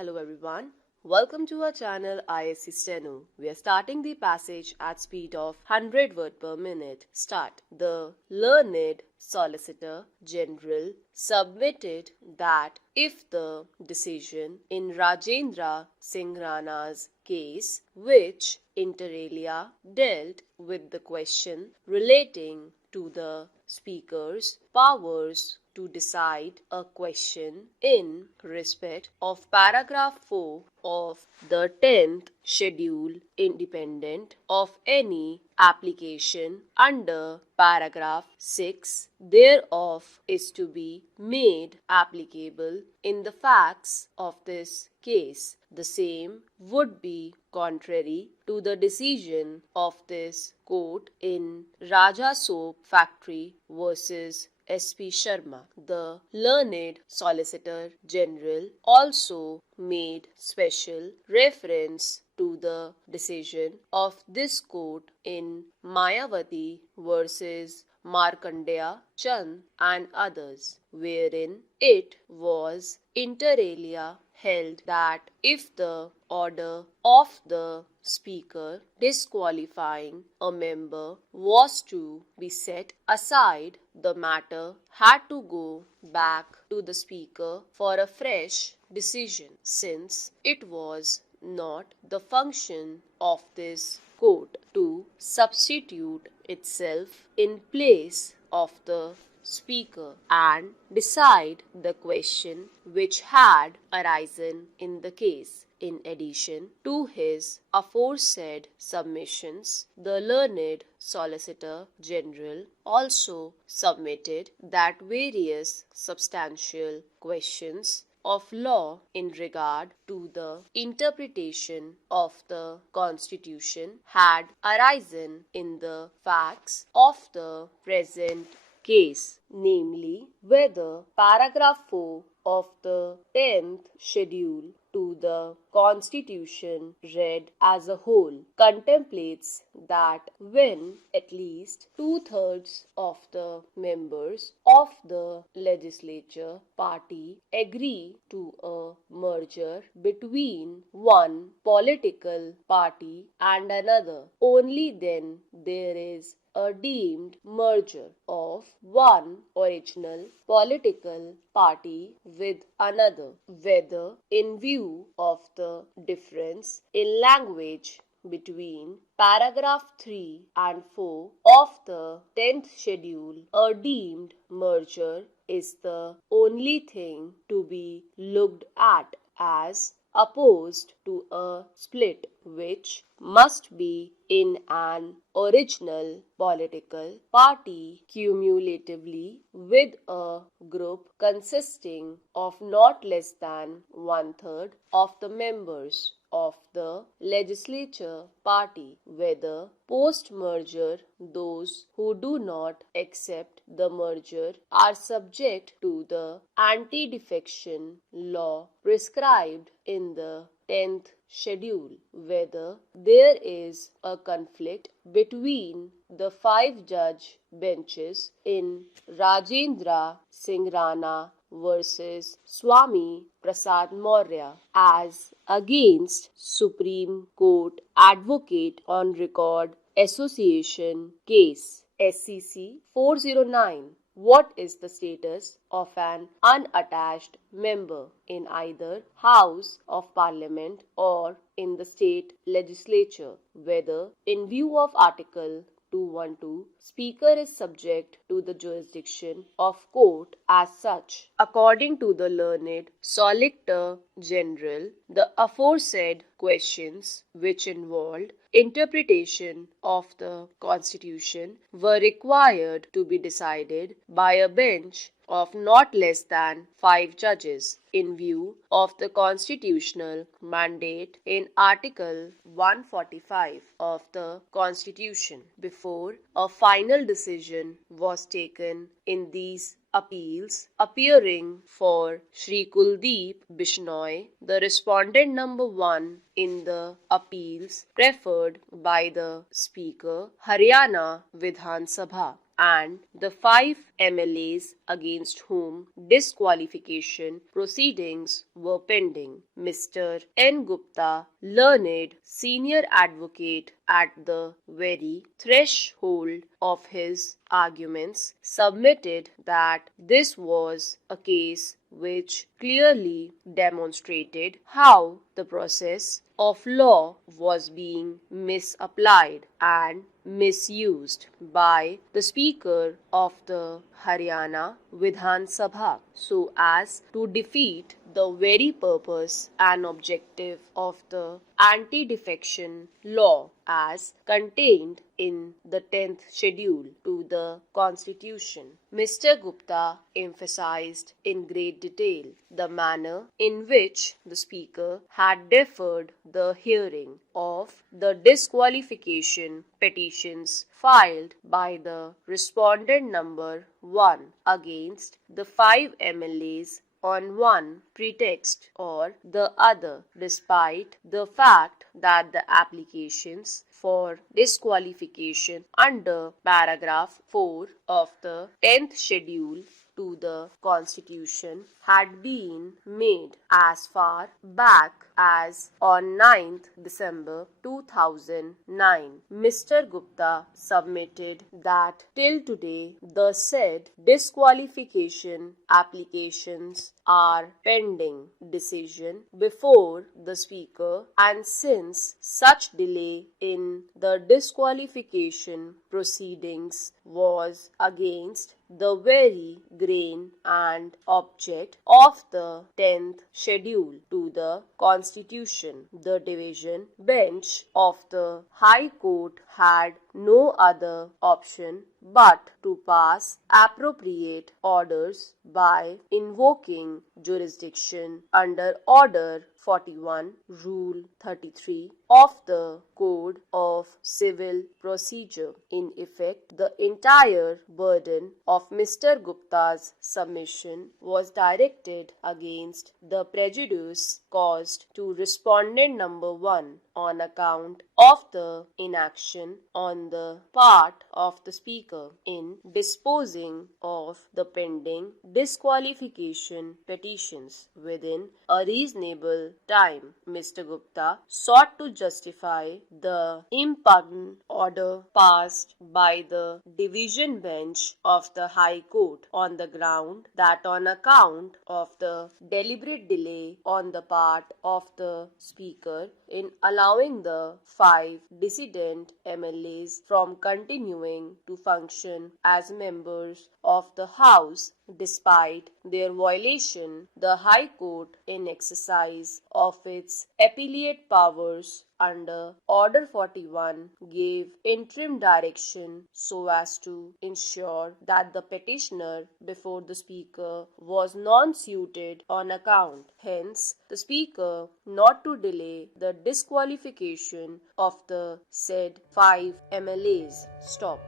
Hello everyone. Welcome to our channel Isc Steno. We are starting the passage at speed of 100 words per minute. Start. The learned Solicitor General submitted that if the decision in Rajendra Singh Rana's case, which inter alia dealt with the question relating to the Speaker's powers to decide a question in respect of paragraph 4 of the 10th schedule independent of any application under paragraph 6 thereof is to be made applicable in the facts of this case. The same would be contrary to the decision of this court in Raja Soap Factory versus S.P. Sharma. The learned Solicitor General also made special reference to the decision of this court in Mayawati versus Markandeya Chand and others, wherein it was inter alia held that if the order of the Speaker disqualifying a member was to be set aside, the matter had to go back to the Speaker for a fresh decision, since it was not the function of this court to substitute itself in place of the Speaker and decide the question which had arisen in the case. In addition to his aforesaid submissions, the learned Solicitor General also submitted that various substantial questions of law in regard to the interpretation of the Constitution had arisen in the facts of the present case, namely whether paragraph 4 of the 10th schedule to the Constitution read as a whole contemplates that when at least 2/3 of the members of the legislature party agree to a merger between one political party and another, only then there is a deemed merger of one original political party with another, whether in view of the difference in language between paragraph 3 and 4 of the 10th schedule, a deemed merger is the only thing to be looked at as opposed to a split, which must be in an original political party cumulatively with a group consisting of not less than 1/3 of the members of the legislature party, whether post-merger those who do not accept the merger are subject to the anti-defection law prescribed in the 10th schedule, whether there is a conflict between the 5-judge benches in Rajendra Singh Rana versus Swami Prasad Maurya as against Supreme Court Advocate on Record Association case SCC 409. What is the status of an unattached member in either House of Parliament or in the state legislature, whether in view of Article 212, Speaker is subject to the jurisdiction of court as such. According to the learned Solicitor General, the aforesaid questions, which involved interpretation of the Constitution, were required to be decided by a bench of not less than 5 judges in view of the constitutional mandate in Article 145 of the Constitution. Before a final decision was taken in these appeals, appearing for Shri Kuldeep Bishnoi, the respondent number 1 in the appeals preferred by the Speaker, Haryana Vidhan Sabha, and the 5 MLAs against whom disqualification proceedings were pending. Mr. N. Gupta, learned senior advocate at the very threshold of his arguments, submitted that this was a case which clearly demonstrated how the process of law was being misapplied and misused by the Speaker of the Haryana Vidhan Sabha so as to defeat the very purpose and objective of the anti-defection law as contained in the 10th schedule to the Constitution. Mr. Gupta emphasized in great detail the manner in which the Speaker had deferred the hearing of the disqualification petitions filed by the respondent number 1 against the 5 MLAs on one pretext or the other, despite the fact that the applications for disqualification under paragraph 4 of the 10th schedule to the Constitution had been made as far back as on 9th December 2009. Mr. Gupta submitted that till today the said disqualification applications are pending decision before the Speaker, and since such delay in the disqualification proceedings was against the very grain and object of the 10th schedule to the Constitution, the division bench of the High Court had no other option but to pass appropriate orders by invoking jurisdiction under Order 41, Rule 33 of the Code of Civil Procedure. In effect, the entire burden of Mr. Gupta's submission was directed against the prejudice caused to respondent number 1 on account of the inaction on the part of the Speaker in disposing of the pending disqualification petitions within a reasonable time. Mr. Gupta sought to justify the impugned order passed by the division bench of the High Court on the ground that on account of the deliberate delay on the part of the Speaker in allowing the 5 dissident MLAs from continuing to function as members of the House despite their violation, the High Court, in exercise of its appellate powers under Order 41, gave interim direction so as to ensure that the petitioner before the Speaker was non-suited on account. Hence, the Speaker not to delay the disqualification of the said 5 MLAs. Stop.